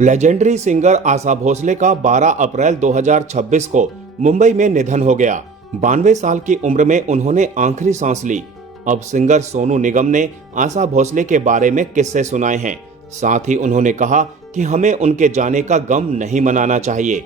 Legendary singer Asha Bhosle का 12 अप्रैल 2026 को मुंबई में निधन हो गया। 92 साल की उम्र में उन्होंने आखिरी सांस ली। अब सिंगर सोनू निगम ने आशा भोसले के बारे में किस्से सुनाए हैं। साथ ही उन्होंने कहा कि हमें उनके जाने का गम नहीं मनाना चाहिए।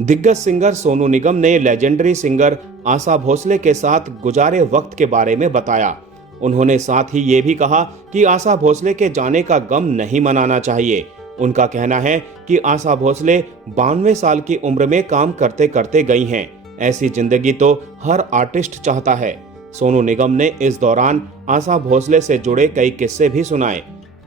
दिग्गज सिंगर सोनू निगम ने लेजेंडरी सिंगर आशा भोसले के साथ गुजारे वक्त के बारे में बताया। उन्होंने साथ ही ये भी कहा कि आशा भोसले के जाने का गम नहीं मनाना चाहिए। उनका कहना है कि आशा भोसले 92 साल की उम्र में काम करते करते गई हैं। ऐसी जिंदगी तो हर आर्टिस्ट चाहता है। सोनू निगम ने इस दौरान आशा भोसले से जुड़े कई किस्से भी सुनाए।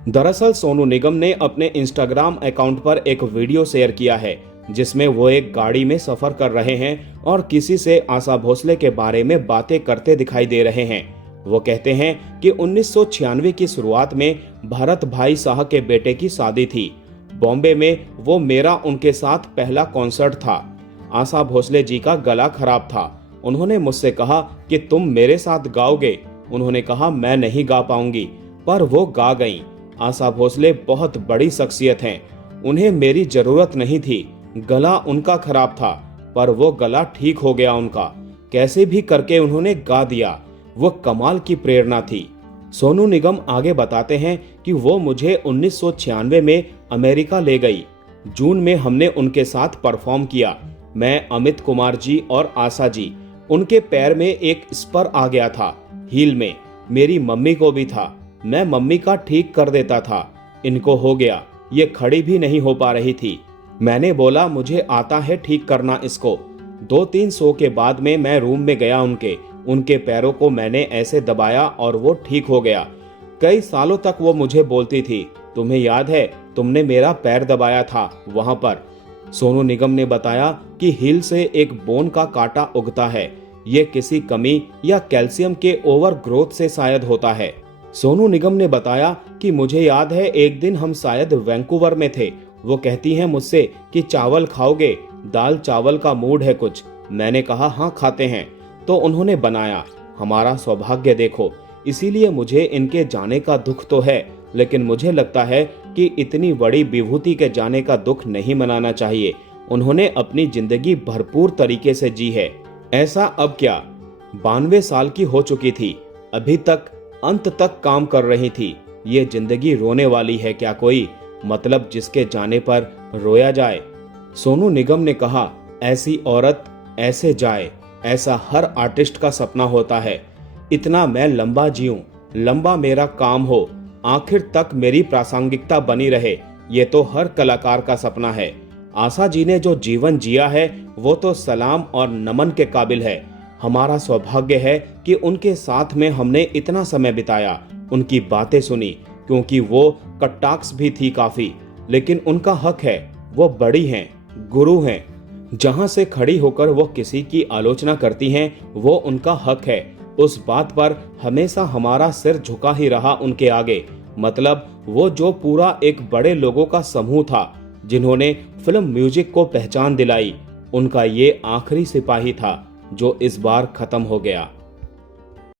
दरअसल सोनू निगम ने अपने इंस्टाग्राम अकाउंट पर एक वीडियो शेयर किया है जिसमें वो एक गाड़ी में सफर कर रहे हैं और किसी से आशा भोसले के बारे में बातें करते दिखाई दे रहे हैं। वो कहते हैं कि 1996 की शुरुआत में भरत भाई शाह के बेटे की शादी थी। बॉम्बे में वो मेरा उनके साथ पहला कॉन्सर्ट था। आशा भोसले जी का गला खराब था। उन्होंने मुझसे कहा कि तुम मेरे साथ गाओगे। उन्होंने कहा मैं नहीं गा पाऊंगी, पर वो गा गईं। आशा भोसले बहुत बड़ी शख्सियत हैं। उन्हें मेरी जरूरत नहीं थी। गला उनका खराब था, पर वो गला ठीक हो गया उनका। कैसे भी करके उन्होंने गा दिया। वो कमाल की प्रेरणा थी। सोनू निगम आगे बताते हैं कि वो मुझे 1996 में अमेरिका ले गई। जून में हमने उनके साथ परफॉर्म किया। मैं, अमित कुमार जी और आशा जी। उनके पैर में एक स्पर आ गया था, हील में। मेरी मम्मी को भी था। मैं मम्मी का ठीक कर देता था। इनको हो गया, ये खड़ी भी नहीं हो पा रही थी। मैंने बोला मुझे आता है ठीक करना इसको। 2-3 शो के बाद में मैं रूम में गया उनके पैरों को मैंने ऐसे दबाया और वो ठीक हो गया। कई सालों तक वो मुझे बोलती थी, तुम्हें याद है तुमने मेरा पैर दबाया था वहां पर। सोनू निगम ने बताया कि हील से एक बोन का कांटा उगता है। ये किसी कमी या कैल्शियम के ओवर ग्रोथ से शायद होता है। सोनू निगम ने बताया कि मुझे याद है एक दिन हम शायद वैंकूवर में थे। वो कहती हैं मुझसे कि चावल खाओगे, दाल चावल का मूड है कुछ। मैंने कहा हाँ खाते हैं। तो उन्होंने बनाया। हमारा सौभाग्य देखो। इसीलिए मुझे इनके जाने का दुख तो है, लेकिन मुझे लगता है कि इतनी बड़ी विभूति के जाने का दुख नहीं मनाना चाहिए। उन्होंने अपनी जिंदगी भरपूर तरीके से जी है। ऐसा अब क्या, 92 साल की हो चुकी थी, अभी तक अंत तक काम कर रही थी। ये जिंदगी रोने वाली है क्या कोई? मतलब जिसके जाने पर रोया जाए। सोनू निगम ने कहा, ऐसी औरत ऐसे जाए, ऐसा हर आर्टिस्ट का सपना होता है। इतना मैं लंबा जीऊं, लंबा मेरा काम हो, आखिर तक मेरी प्रासंगिकता बनी रहे, ये तो हर कलाकार का सपना है। आशा जी ने जो जीवन जिया है वो तो सलाम और नमन के काबिल है। हमारा सौभाग्य है कि उनके साथ में हमने इतना समय बिताया, उनकी बातें सुनी, क्योंकि वो कटाक्ष भी थी काफी। लेकिन उनका हक है, वो बड़ी हैं, गुरु हैं। जहां से खड़ी होकर वो किसी की आलोचना करती हैं, वो उनका हक है। उस बात पर हमेशा हमारा सिर झुका ही रहा उनके आगे। मतलब वो जो पूरा एक बड़े लोगों का समूह था जिन्होंने फिल्म म्यूजिक को पहचान दिलाई, उनका ये आखिरी सिपाही था जो इस बार खत्म हो गया।